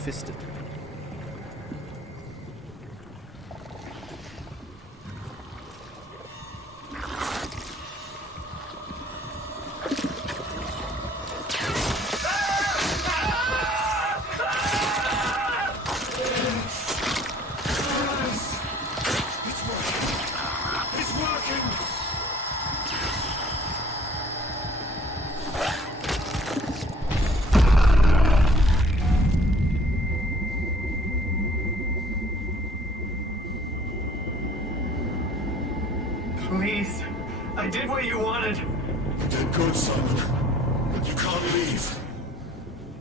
fisted. Please, I did what you wanted. You did good, Simon. But you can't leave.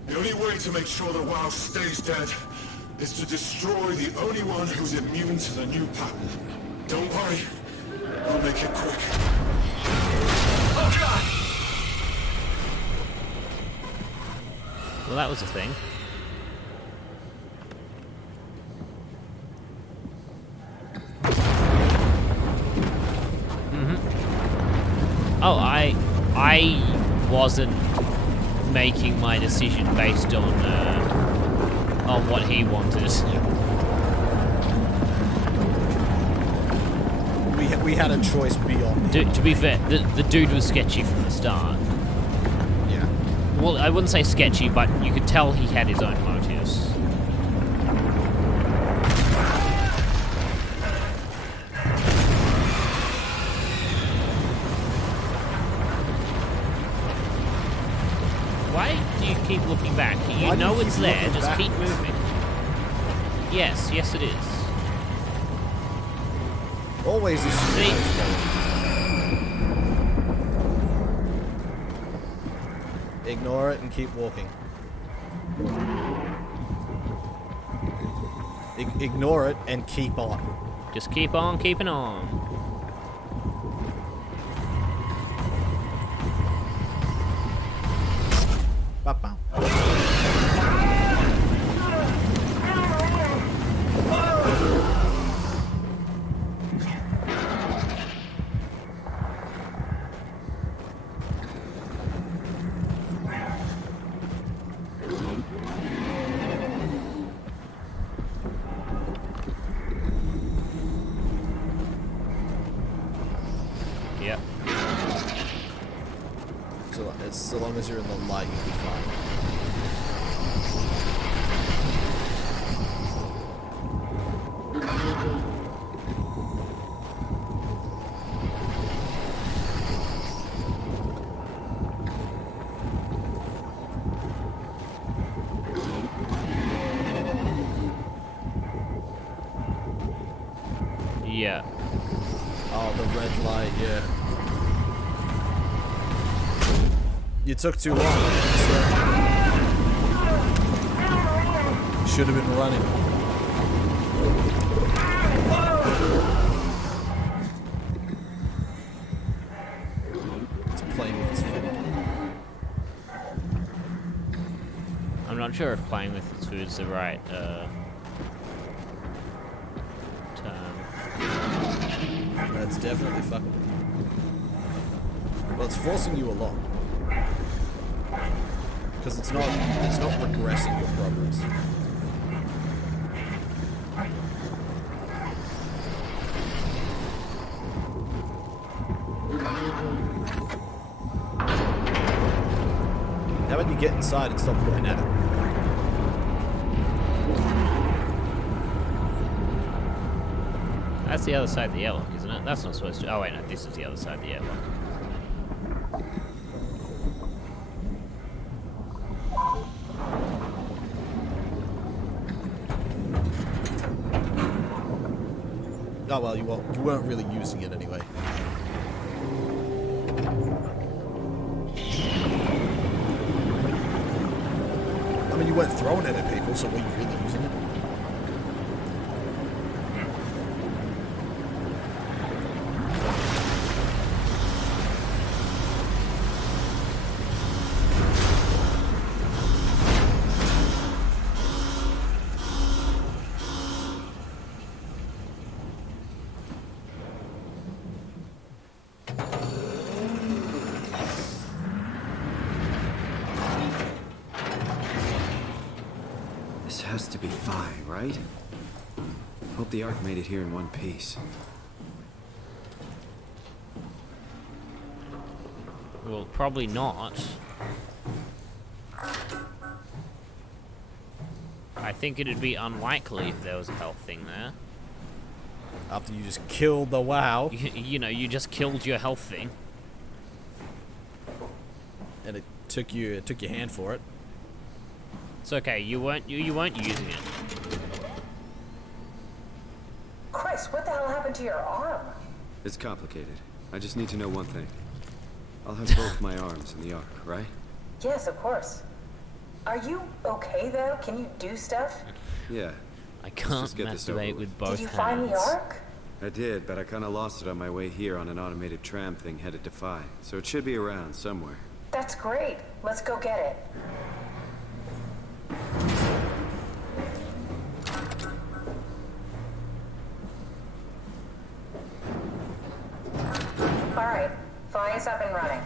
The only way to make sure the WoW stays dead is to destroy the only one who's immune to the new pattern. Don't worry. I'll make it quick. Oh, God! Well, that was a thing. Oh, I wasn't making my decision based on what he wanted. We had a choice beyond. To be fair, the dude was sketchy from the start. Yeah. Well, I wouldn't say sketchy, but you could tell he had his own motives. Why do you keep looking back? You know it's there, just keep moving. Yes, it is. Always is. See? Ignore it and keep walking. Ignore it and keep on. Just keep on keeping on. Ba-bam. Yep. So long as you're in the light, you'll be fine. Yeah. Oh, the red light, yeah. You took too long. Should have been running. It's playing with his food. I'm not sure if playing with its food is the right term. That's definitely fucking with you. Well, it's forcing you a lot. Because it's not regressing your progress. How about you get inside and stop looking at it? That's the other side of the airlock, isn't it? That's not supposed to... Oh, wait, no, this is the other side of the airlock. Oh, well, you weren't really using it anyway. I mean, you weren't throwing it at people, so were you really using it? be fine, right? Hope the Ark made it here in one piece. Well, probably not. I think it'd be unlikely if there was a health thing there. After you just killed the WoW, You know, you just killed your health thing. and it took your hand for it. It's okay. You weren't using it. Chris, what the hell happened to your arm? It's complicated. I just need to know one thing. I'll have both my arms in the Ark, right? Yes, of course. Are you okay though? Can you do stuff? Yeah. I can't just get this over masturbate with. with both Did you hands. find the Ark? I did, but I kind of lost it on my way here on an automated tram thing headed to Phi. So it should be around somewhere. That's great. Let's go get it. All right, Phi is up and running.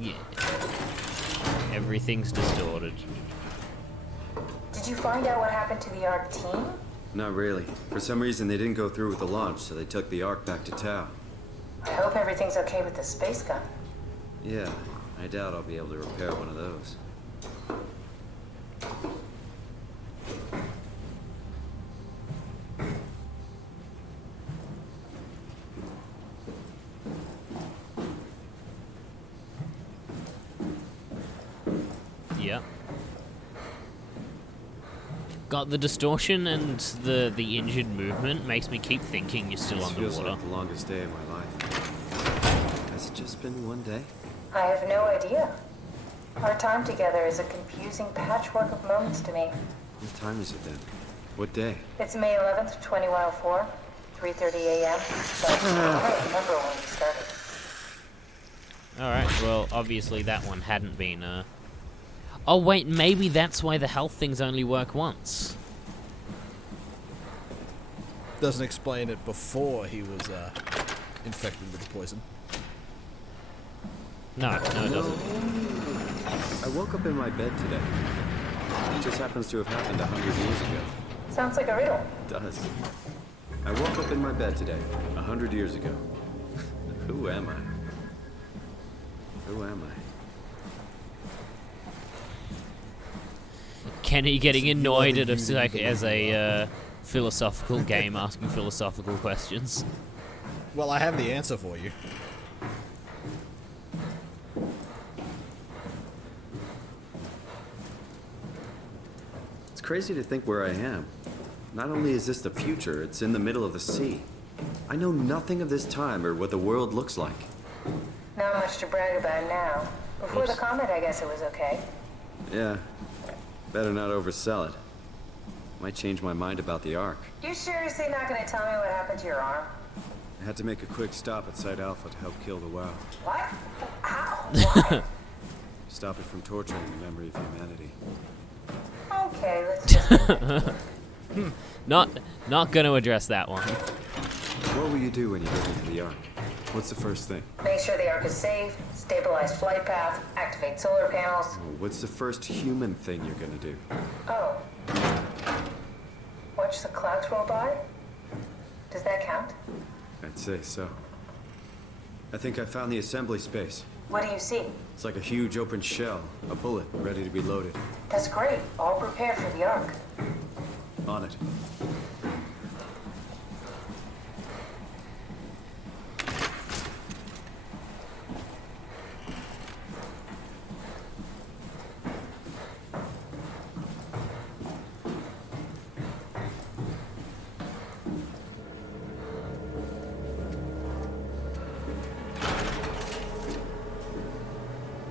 Yeah. Everything's distorted. Did you find out what happened to the Ark team? Not really. For some reason, they didn't go through with the launch, so they took the Ark back to Tau. I hope everything's okay with the space gun. Yeah, I doubt I'll be able to repair one of those. Yeah. Got the distortion and the injured movement makes me keep thinking you're still This feels underwater. like the longest day of my life. Has it just been one day? I have no idea. Our time together is a confusing patchwork of moments to me. What time is it then? What day? It's May 11th, 2104, 3:30 a.m. But I don't remember when we started. Alright, well, obviously that one hadn't been, Oh, wait, maybe that's why the health things only work once. Doesn't explain it before he was infected with the poison. No, it doesn't. I woke up in my bed today. It just happens to have happened 100 years ago. Sounds like a riddle. It does. I woke up in my bed today, 100 years ago. Who am I? Who am I? Kenny getting annoyed at us like as a philosophical game asking philosophical questions. Well, I have the answer for you. It's crazy to think where I am. Not only is this the future, it's in the middle of the sea. I know nothing of this time or what the world looks like. Not much to brag about now. Before the comet, I guess it was okay. Yeah, better not oversell it. Might change my mind about the Ark. You seriously not gonna tell me what happened to your arm? I had to make a quick stop at Site Alpha to help kill the WoW. What? How? Why? Stop it from torturing the memory of humanity. Okay, let's just... Not gonna address that one. What will you do when you get into the Ark? What's the first thing? Make sure the Ark is safe, stabilize flight path, activate solar panels. What's the first human thing you're gonna do? Oh. Watch the clouds roll by? Does that count? I'd say so. I think I found the assembly space. What do you see? It's like a huge open shell, a bullet ready to be loaded. That's great. All prepared for the Ark. On it.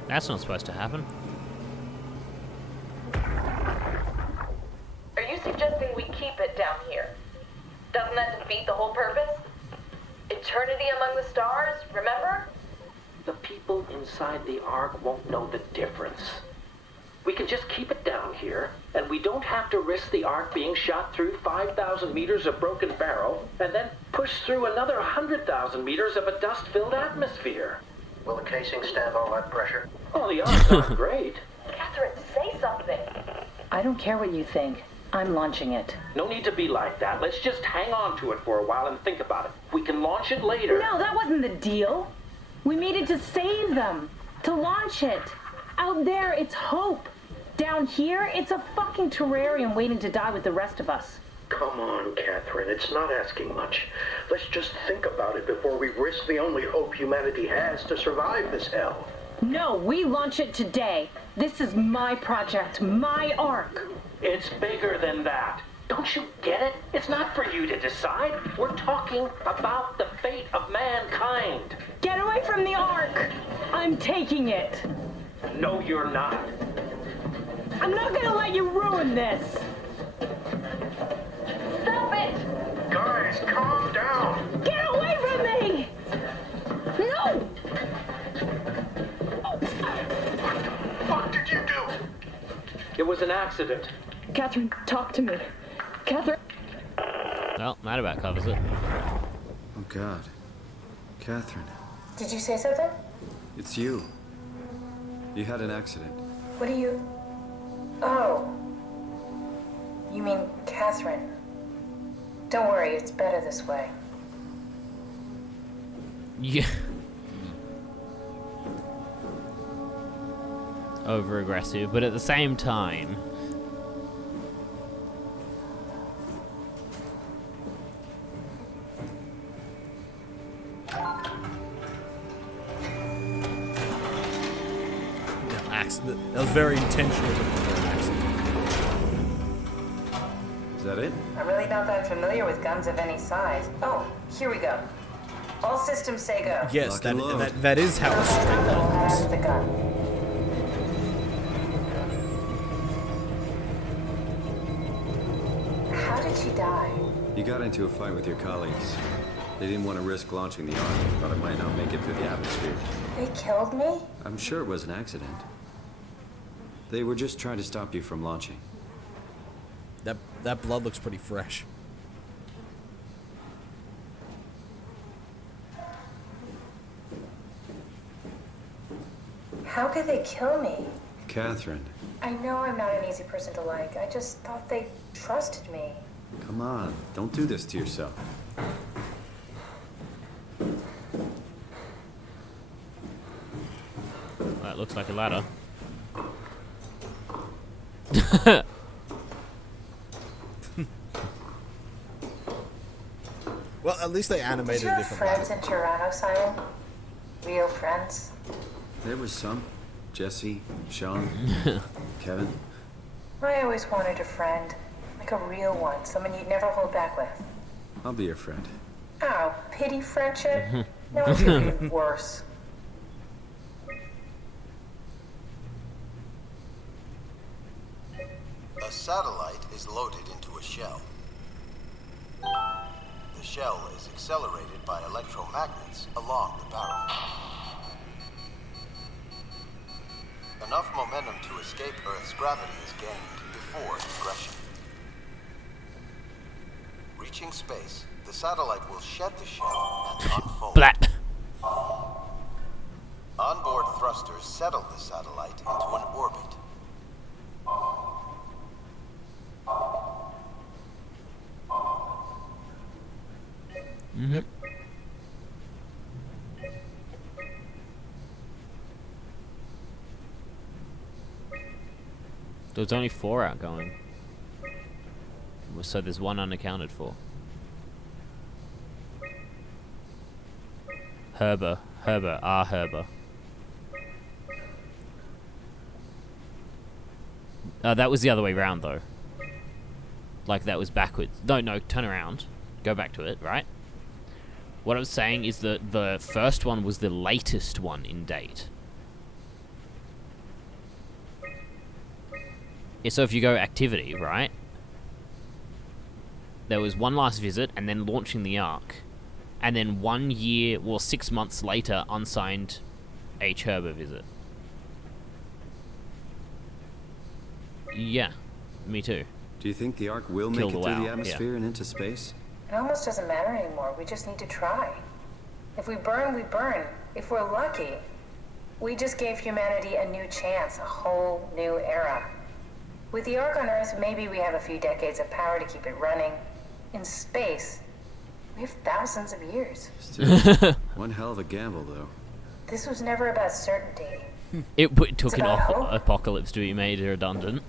That's not supposed to happen. Are you suggesting we keep it down here? Doesn't that defeat the whole purpose? Eternity among the stars, remember? The people inside the Ark won't know the difference. We can just keep it down here, and we don't have to risk the Ark being shot through 5,000 meters of broken barrel, and then push through another 100,000 meters of a dust-filled atmosphere. Will the casing stand all that pressure? Oh, the odds aren't great. Catherine, say something. I don't care what you think. I'm launching it. No need to be like that. Let's just hang on to it for a while and think about it. We can launch it later. No, that wasn't the deal. We made it to save them. To launch it. Out there, it's hope. Down here, it's a fucking terrarium waiting to die with the rest of us. Come on, Catherine. It's not asking much. Let's just think about it before we risk the only hope humanity has to survive this hell. No, we launch it today. This is my project, my ark. It's bigger than that. Don't you get it? It's not for you to decide. We're talking about the fate of mankind. Get away from the ark. I'm taking it. No, you're not. I'm not gonna let you ruin this. Stop it! Guys, calm down. Get away from me! No! What did you do? It was an accident. Catherine, talk to me. Catherine. Well, that about covers it. Oh, God. Catherine, Did you say something? it's you. You had an accident. What do you... Oh. You mean Catherine. Don't worry, it's better this way. Yeah. Over aggressive, but at the same time. Accident. That was very intentional. Is that it? I'm really not that familiar with guns of any size. Oh, here we go. All systems say go. Yes, Lock and load. that is how a straight We'll gun have works. the gun. How did she die? You got into a fight with your colleagues. They didn't want to risk launching the ark. Thought it might not make it through the atmosphere. They killed me? I'm sure it was an accident. They were just trying to stop you from launching. That blood looks pretty fresh. How could they kill me? Catherine, I know I'm not an easy person to like. I just thought they trusted me. come on. Don't do this to yourself. That looks like a ladder. Well, at least they Did animated you a have different friends way. in Toronto, Simon? Real friends? There was some. Jesse, Sean, Kevin. I always wanted a friend. Like a real one. Someone you'd never hold back with. I'll be your friend. Oh, pity friendship? No, it's even worse. A satellite is loaded into a shell. The shell is accelerated by electromagnets along the barrel. Enough momentum to escape Earth's gravity is gained before ingression. Reaching space, the satellite will shed the shell and unfold. Blat. Onboard thrusters settle the satellite into an orbit. Mm-hmm. There's only 4 outgoing. So there's 1 unaccounted for. Herber. That was the other way round, though. Like, that was backwards. No, turn around. Go back to it, right? What I was saying is that the first one was the latest one in date. Yeah, so if you go activity, right? There was 1 last visit, and then launching the Ark. And then 1 year, or 6 months later, unsigned H. Herber visit. Yeah, me too. Do you think the Ark will Kill make the it through WoW, the yeah. atmosphere and into space? It almost doesn't matter anymore. We just need to try. If we burn, we burn. If we're lucky, We just gave humanity a new chance, a whole new era. With the Ark on Earth, maybe we have a few decades of power to keep it running. In space, we have thousands of years. Still, one hell of a gamble, though. This was never about certainty. It took It's an about hope. apocalypse to be made redundant.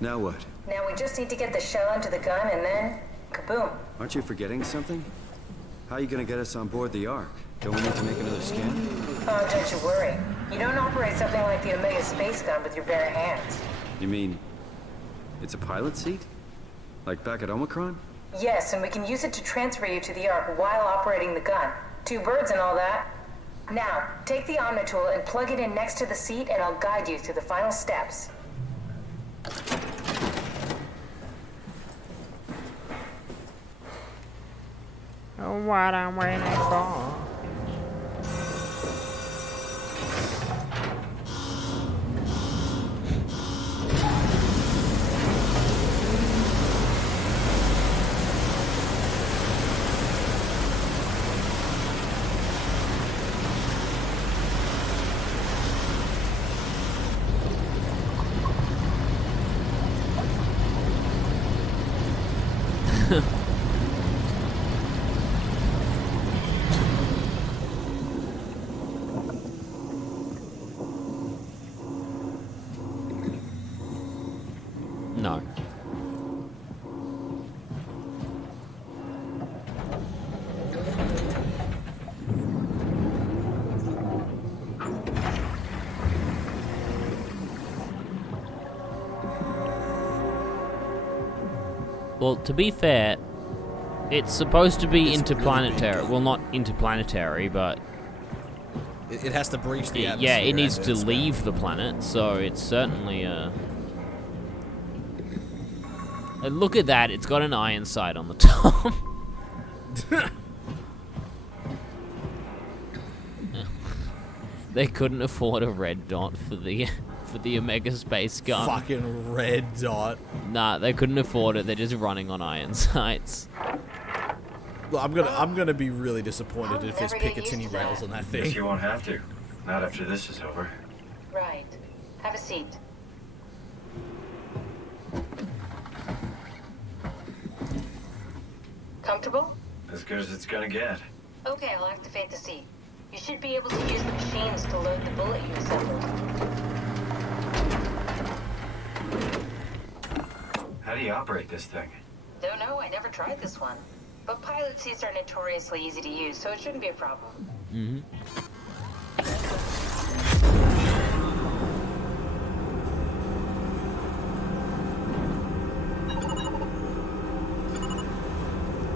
Now what? Now we just need to get the shell into the gun and then, kaboom. Aren't you forgetting something? How are you gonna get us on board the Ark? Don't we need to make another scan? Oh, don't you worry. You don't operate something like the Omega space gun with your bare hands. You mean, it's a pilot seat? Like back at Omicron? Yes, and we can use it to transfer you to the Ark while operating the gun. 2 birds and all that. Now, take the Omnitool and plug it in next to the seat and I'll guide you through the final steps. What I'm waiting for. No. Well, to be fair, it's supposed to be interplanetary. Well, not interplanetary, but It has to breach the atmosphere. yeah, it needs and to it's- leave the planet, so it's certainly And look at that, it's got an iron sight on the top. They couldn't afford a red dot for the Omega space gun. Fucking red dot. Nah, they couldn't afford it. They're just running on iron sights. Well, I'm gonna be really disappointed if there's Picatinny rails on that Guess thing. you won't have to. Not after this is over. Right. Have a seat. Comfortable? As good as it's gonna get. Okay, I'll activate the seat. You should be able to use the machines to load the bullet you assembled. How do you operate this thing? Don't know, I never tried this one. But pilot seats are notoriously easy to use, so it shouldn't be a problem. Mm-hmm.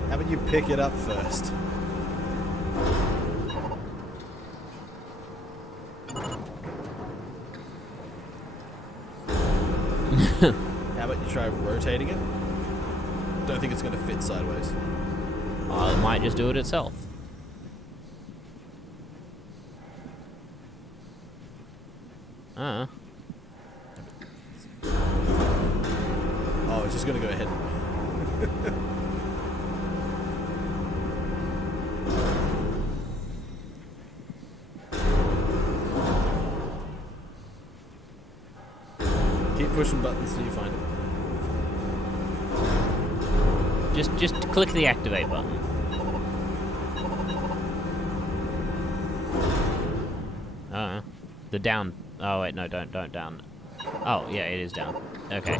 How about you pick it up first? How about you try rotating it? Don't think it's gonna fit sideways. It might just do it itself. Oh, it's just gonna go ahead. Keep pushing buttons till you find it. Just click the activate button. The down. Oh wait, no, don't down. Oh yeah, it is down. Okay.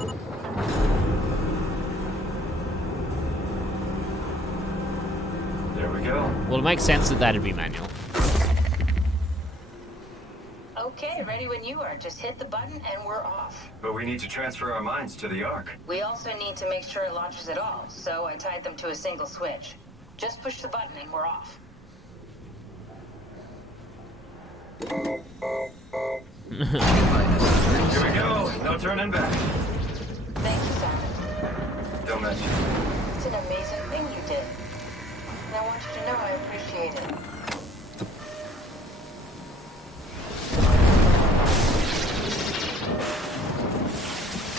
There we go. Well, it makes sense that that'd be manual. Okay, ready when you are. Just hit the button and we're off. But we need to transfer our minds to the Ark. We also need to make sure it launches at all, so I tied them to a single switch. Just push the button and we're off. Here we go. No turning back. Thank you, Simon. Don't mention it. It's an amazing thing you did. And I want you to know I appreciate it.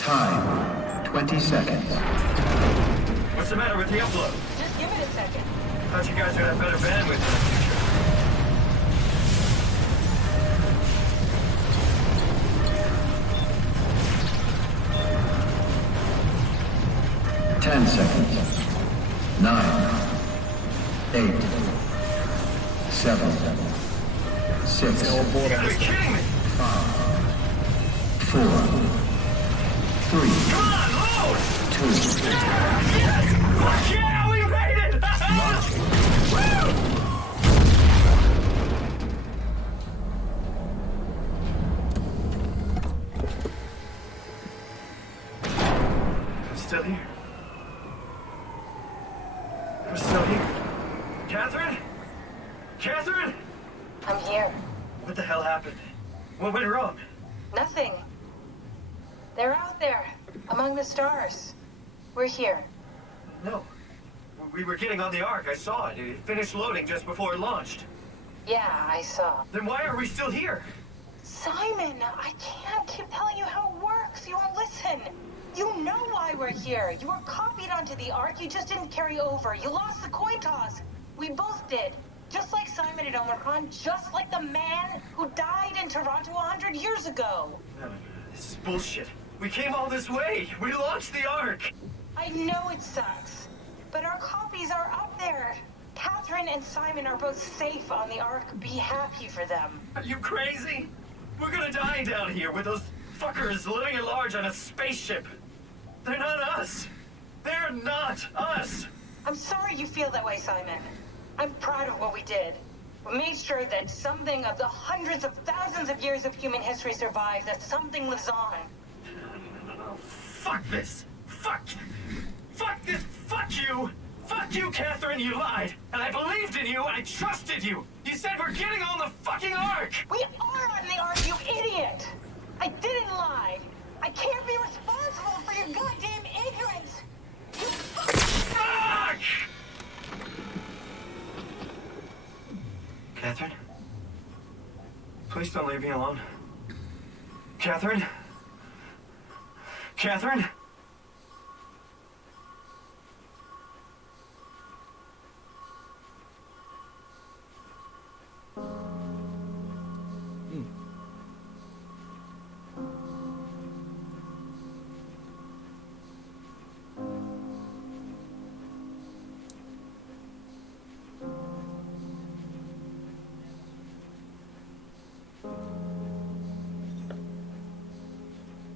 Time, 20 seconds. What's the matter with the upload? Just give it a second. Thought you guys would have better bandwidth in the future. 10 seconds. 9, 8, 7, 6, 5, 4, 3, 2. Yeah, we made it! I'm still here. I'm still here. Catherine? Catherine? I'm here. What the hell happened? What went wrong? Nothing. They're out there, among the stars. We're here. No. We were getting on the Ark. I saw it. It finished loading just before it launched. Yeah, I saw. Then why are we still here? Simon, I can't keep telling you how it works. You won't listen. You know why we're here. You were copied onto the Ark. You just didn't carry over. You lost the coin toss. We both did. Just like Simon at Omicron, just like the man who died in Toronto 100 years ago. No, this is bullshit. We came all this way. We launched the Ark. I know it sucks, but our copies are up there. Catherine and Simon are both safe on the Ark. Be happy for them. Are you crazy? We're gonna die down here with those fuckers living at large on a spaceship. They're not us. They're not us. I'm sorry you feel that way, Simon. I'm proud of what we did. We made sure that something of the hundreds of thousands of years of human history survives, that something lives on. No. Fuck this. Fuck this. Fuck you. Fuck you, Catherine. You lied. And I believed in you. I trusted you. You said we're getting on the fucking Ark. We are on the Ark, you idiot. I didn't lie. I can't be responsible for your goddamn ignorance. You Fuck! Catherine? Please don't leave me alone. Catherine? Catherine?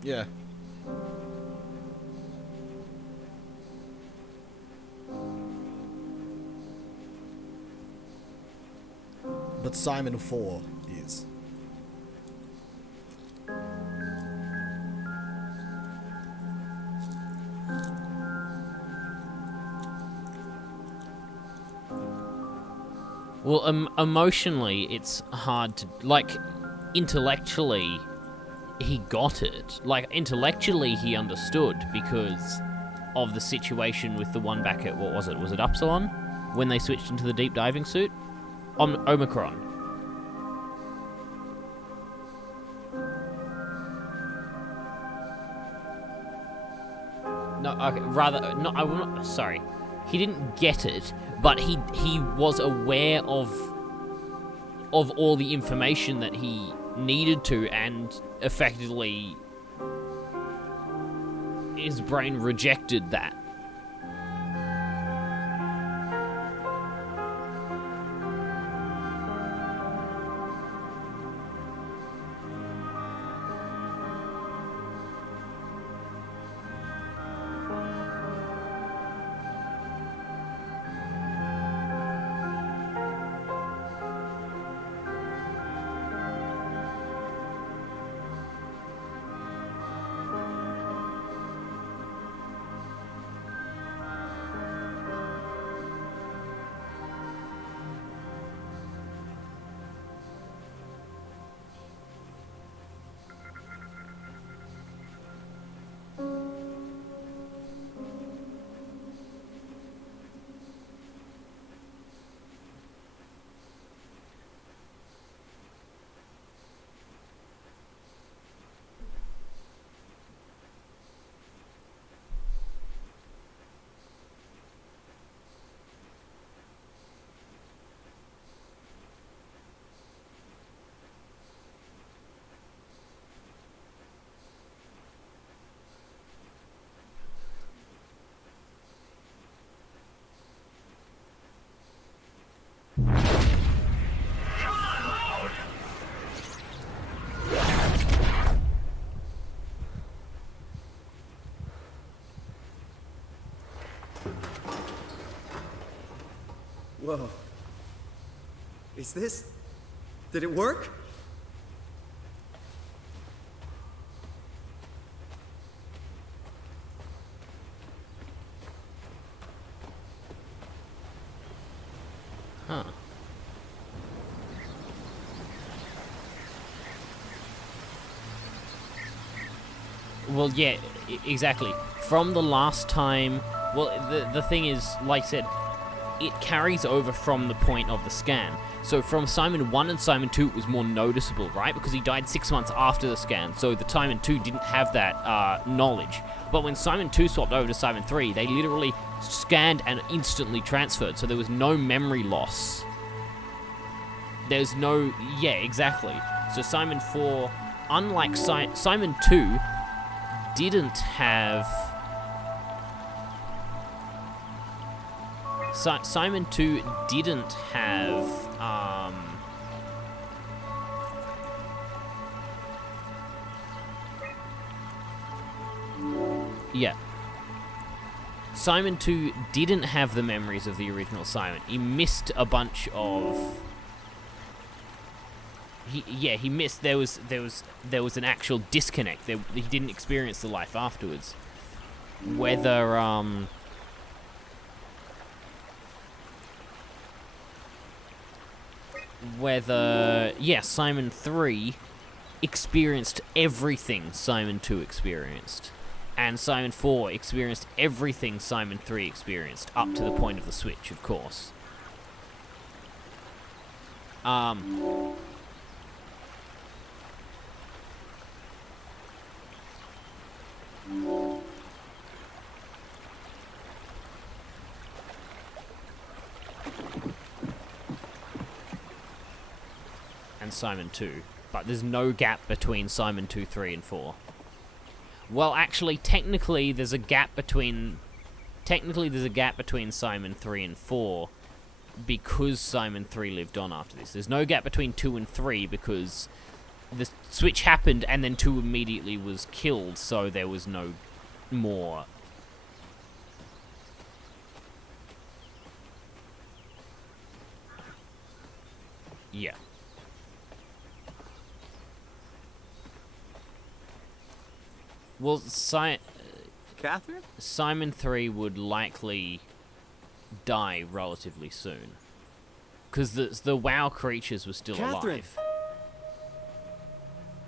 Yeah. But Simon 4 is. Well, emotionally, it's hard to... Like, intellectually, he got it. Like, intellectually, he understood because of the situation with the one back at... What was it? Was it Upsilon? When they switched into the deep diving suit? Omicron. No, okay, rather... No, I will not... Sorry. He didn't get it, but he was aware of all the information that he needed to, and effectively his brain rejected that. Whoa. Is this... Did it work? Huh. Well, yeah, exactly. From the last time... Well, the thing is, like I said, it carries over from the point of the scan. So from Simon 1 and Simon 2, it was more noticeable, right? Because he died 6 months after the scan, so the Simon 2 didn't have that knowledge. But when Simon 2 swapped over to Simon 3, they literally scanned and instantly transferred, so there was no memory loss. There's no... Yeah, exactly. So Simon 4, unlike Simon 2, didn't have... Simon 2 didn't have, yeah. Simon 2 didn't have the memories of the original Simon. He missed a bunch of... He missed... There was an actual disconnect. He didn't experience the life afterwards. Whether, yeah, Simon 3 experienced everything Simon 2 experienced. And Simon 4 experienced everything Simon 3 experienced, up to the point of the switch, of course. And Simon 2, but there's no gap between Simon 2, 3, and 4. Well, actually, technically, there's a gap between Simon 3 and 4, because Simon 3 lived on after this. There's no gap between 2 and 3, because the switch happened, and then 2 immediately was killed, so there was no more... Yeah. Well, Catherine? Simon 3 would likely die relatively soon. Because the WoW creatures were still Catherine. alive.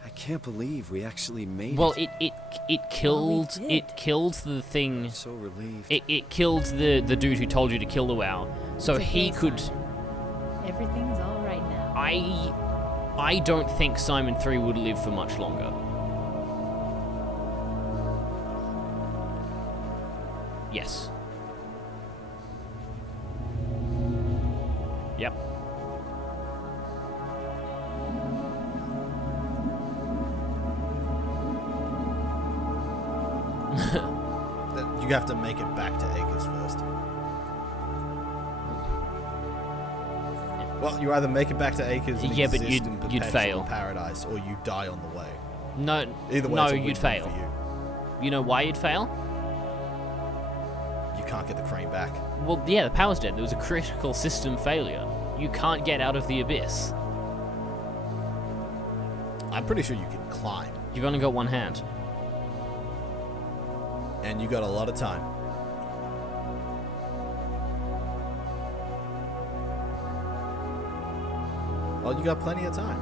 I can't believe we actually made well, it. it killed the thing. I'm so relieved. It killed the dude who told you to kill the WoW. So It's he okay, could... Simon. Everything's all right now. I don't think Simon 3 would live for much longer. Yes. Yep. You have to make it back to Acres first. Well, you either make it back to Acres and Yeah, but exist in you'd perpetual fail. paradise, or you die on the way. No, Either way, no, it's a you'd win-win fail. for you. You know why you'd fail? You can't get the crane back. Well, yeah, the power's dead. There was a critical system failure. You can't get out of the abyss. I'm pretty sure you can climb. You've only got one hand. And you got a lot of time. Well, you got plenty of time.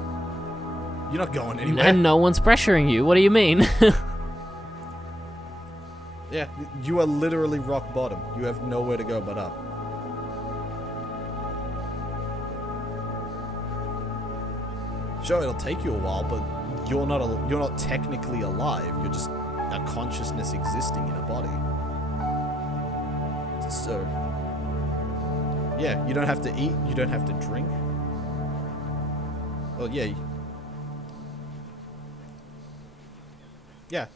You're not going anywhere. And no one's pressuring you. What do you mean? Yeah, you are literally rock bottom. You have nowhere to go but up. Sure, it'll take you a while, but you're not technically alive. You're just a consciousness existing in a body. So, yeah, you don't have to eat. You don't have to drink. Well, yeah. Yeah.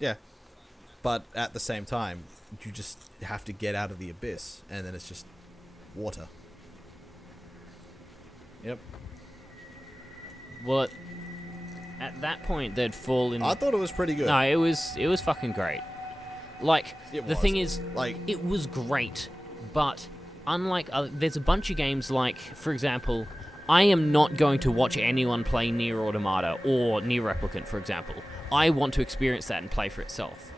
Yeah. But at the same time, you just have to get out of the abyss, and then it's just water. Yep. Well, at that point, they'd fall in... I thought it was pretty good. No, it was fucking great. Like, It the was. thing is, Like, it was great But unlike other, there's a bunch of games like, for example, I am not going to watch anyone play Nier Automata or Nier Replicant, for example. I want to experience that and play for itself.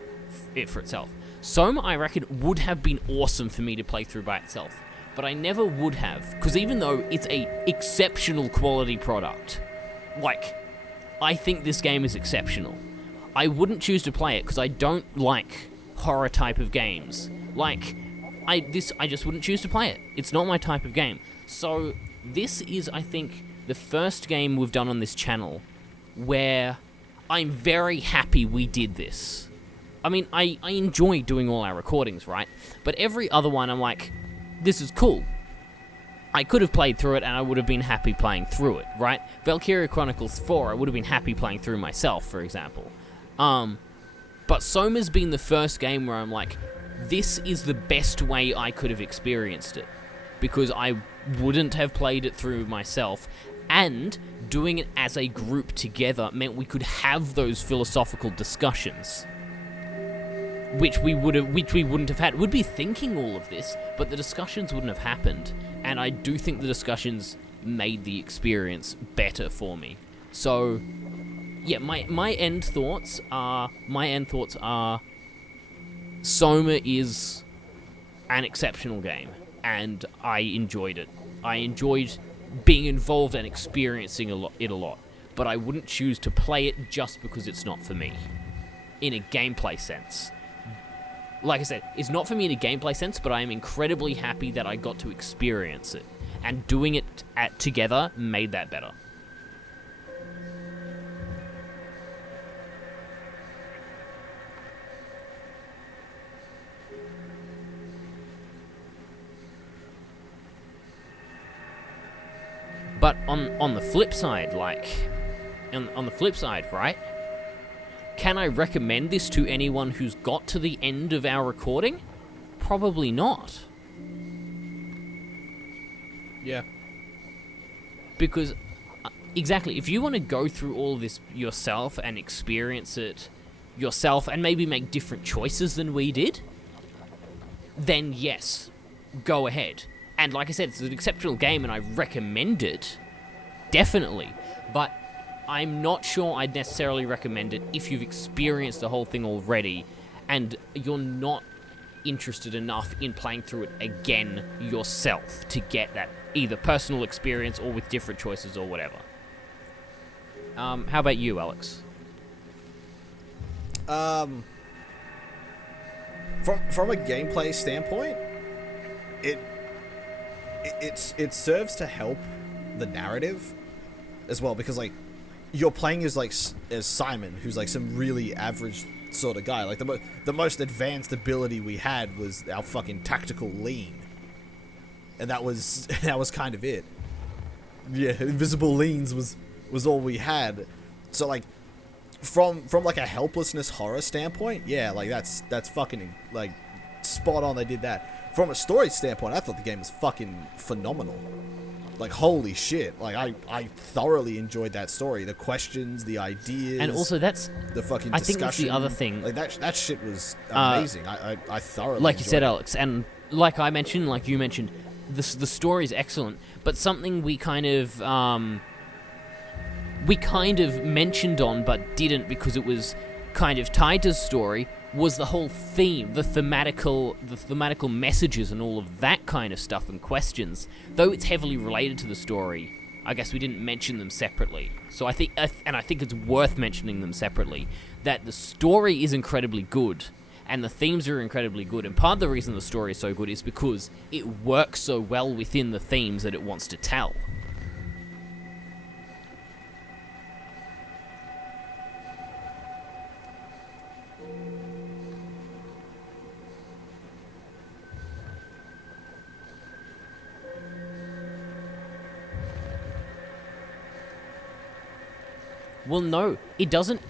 SOMA, I reckon, would have been awesome for me to play through by itself. But I never would have, because even though it's a exceptional quality product, like, I think this game is exceptional, I wouldn't choose to play it because I don't like horror type of games. Like, I just wouldn't choose to play it. It's not my type of game. So this is, I think, the first game we've done on this channel where I'm very happy we did this. I mean, I enjoy doing all our recordings, right? But every other one, I'm like, this is cool. I could have played through it and I would have been happy playing through it, right? Valkyria Chronicles 4, I would have been happy playing through myself, for example. But SOMA's been the first game where I'm like, this is the best way I could have experienced it. Because I wouldn't have played it through myself, and doing it as a group together meant we could have those philosophical discussions. Which we wouldn't have had. We'd be thinking all of this, but the discussions wouldn't have happened. And I do think the discussions made the experience better for me. So, yeah, my end thoughts are SOMA is an exceptional game, and I enjoyed it. I enjoyed being involved and experiencing it a lot, but I wouldn't choose to play it just because it's not for me, in a gameplay sense. Like I said, it's not for me in a gameplay sense, but I am incredibly happy that I got to experience it, and doing it together made that better. But on the flip side, on the flip side, right? Can I recommend this to anyone who's got to the end of our recording? Probably not. Yeah. Because, exactly, if you want to go through all of this yourself and experience it yourself and maybe make different choices than we did, then yes, go ahead. And like I said, it's an exceptional game and I recommend it, definitely. But I'm not sure I'd necessarily recommend it if you've experienced the whole thing already and you're not interested enough in playing through it again yourself to get that either personal experience or with different choices or whatever. How about you, Alex? From a gameplay standpoint, it serves to help the narrative as well, because like you're playing as Simon, who's like some really average sort of guy. Like the most advanced ability we had was our fucking tactical lean, and that was kind of it. Yeah, invisible leans was all we had. So like from like a helplessness horror standpoint, yeah, like that's fucking like spot on. They did that. From a story standpoint, I thought the game was fucking phenomenal. Like, holy shit. Like, I thoroughly enjoyed that story. The questions, the ideas. And also, that's the fucking discussion. I think that's the other thing. Like, that shit was amazing. I thoroughly like you said, enjoyed it. Alex, and like I mentioned, like you mentioned, the story is excellent, but something we kind of mentioned on but didn't because it was kind of tied to the story was the whole theme, the thematical messages and all of that kind of stuff and questions. Though it's heavily related to the story, I guess we didn't mention them separately. So I think it's worth mentioning them separately, that the story is incredibly good and the themes are incredibly good, and part of the reason the story is so good is because it works so well within the themes that it wants to tell. Well, no, it doesn't.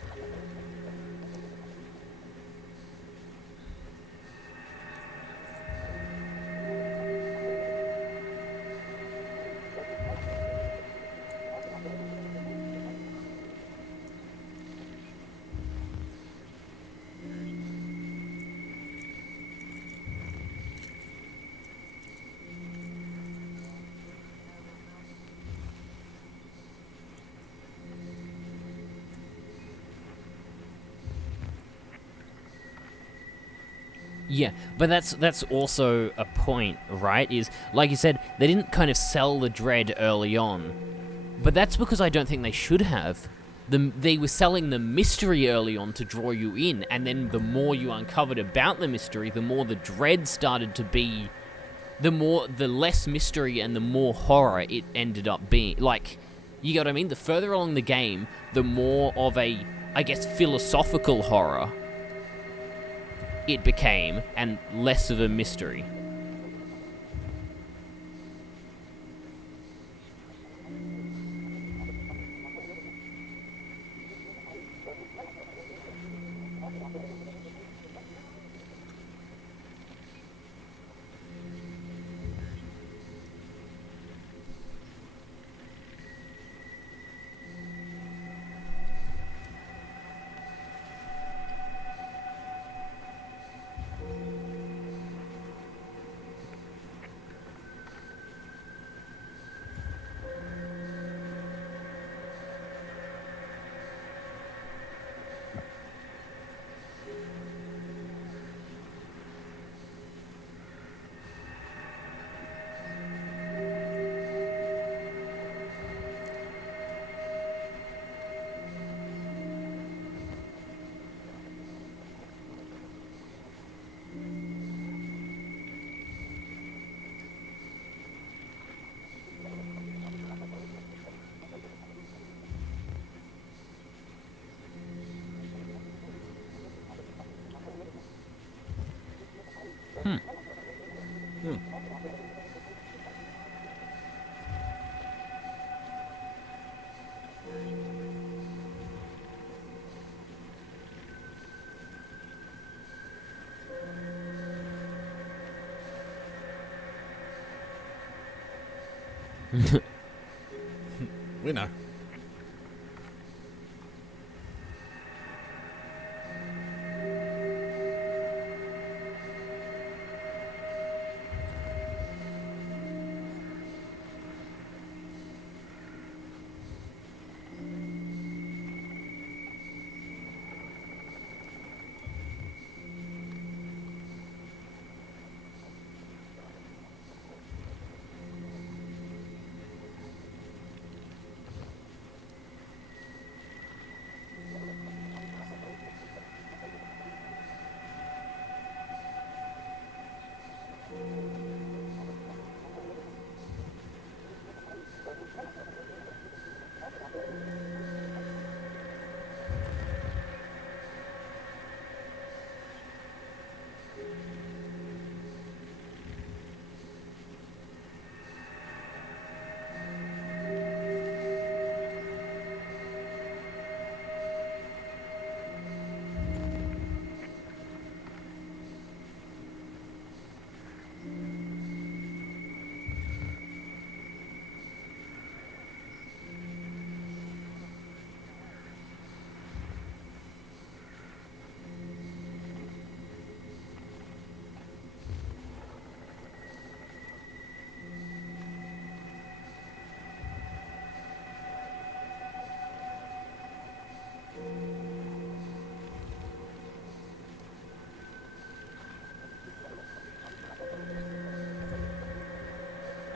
Yeah, but that's also a point, right? Is, like you said, they didn't kind of sell the dread early on. But that's because I don't think they should have. They were selling the mystery early on to draw you in, and then the more you uncovered about the mystery, the more the dread started to be... The less mystery and the more horror it ended up being. Like, you get what I mean? The further along the game, the more of a, I guess, philosophical horror it became, and less of a mystery. We know.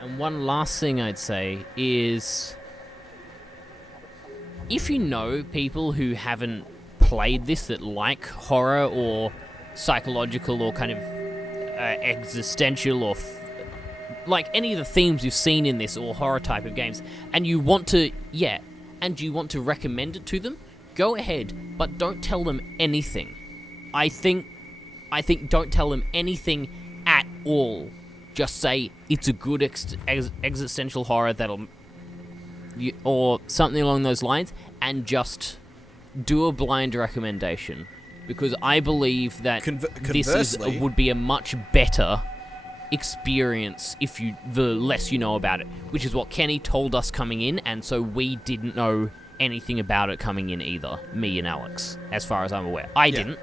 And one last thing I'd say is, if you know people who haven't played this that like horror or psychological or kind of existential or like any of the themes you've seen in this or horror type of games, and you want to, recommend it to them, go ahead, but don't tell them anything. I think don't tell them anything at all. Just say it's a good existential horror or something along those lines, and just do a blind recommendation, because I believe that this would be a much better experience if the less you know about it, which is what Kenny told us coming in, and so we didn't know anything about it coming in either, me and Alex, as far as I'm aware. I didn't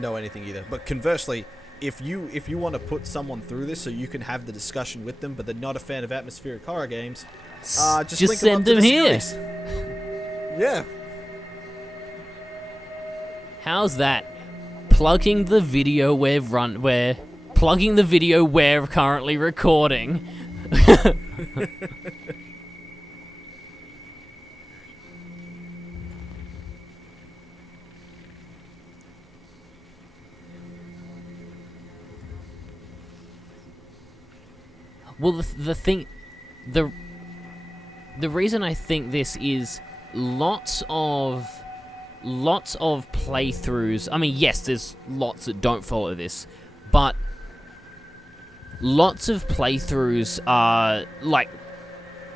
know anything either, but conversely, if you want to put someone through this so you can have the discussion with them, but they're not a fan of atmospheric horror games, just send them here. Yeah. How's that? plugging the video we're plugging the video we're currently recording. Well, the reason I think this is lots of playthroughs. I mean, yes, there's lots that don't follow this, but lots of playthroughs are like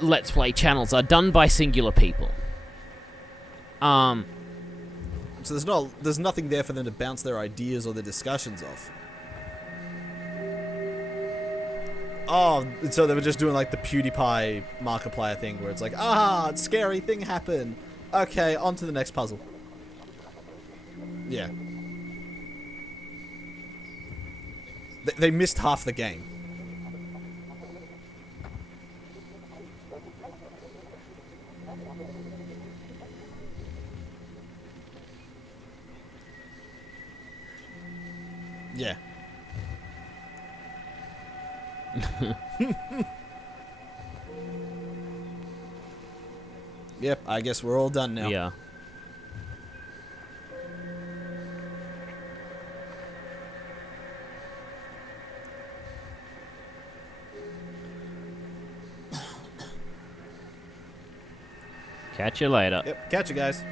Let's Play channels are done by singular people. So there's nothing there for them to bounce their ideas or their discussions off. Oh, so they were just doing like the PewDiePie Markiplier thing where it's like, ah, scary thing happened. Okay, on to the next puzzle. Yeah. They missed half the game. Yeah. Yep, I guess we're all done now. Yeah. Catch you later. Yep, catch you guys.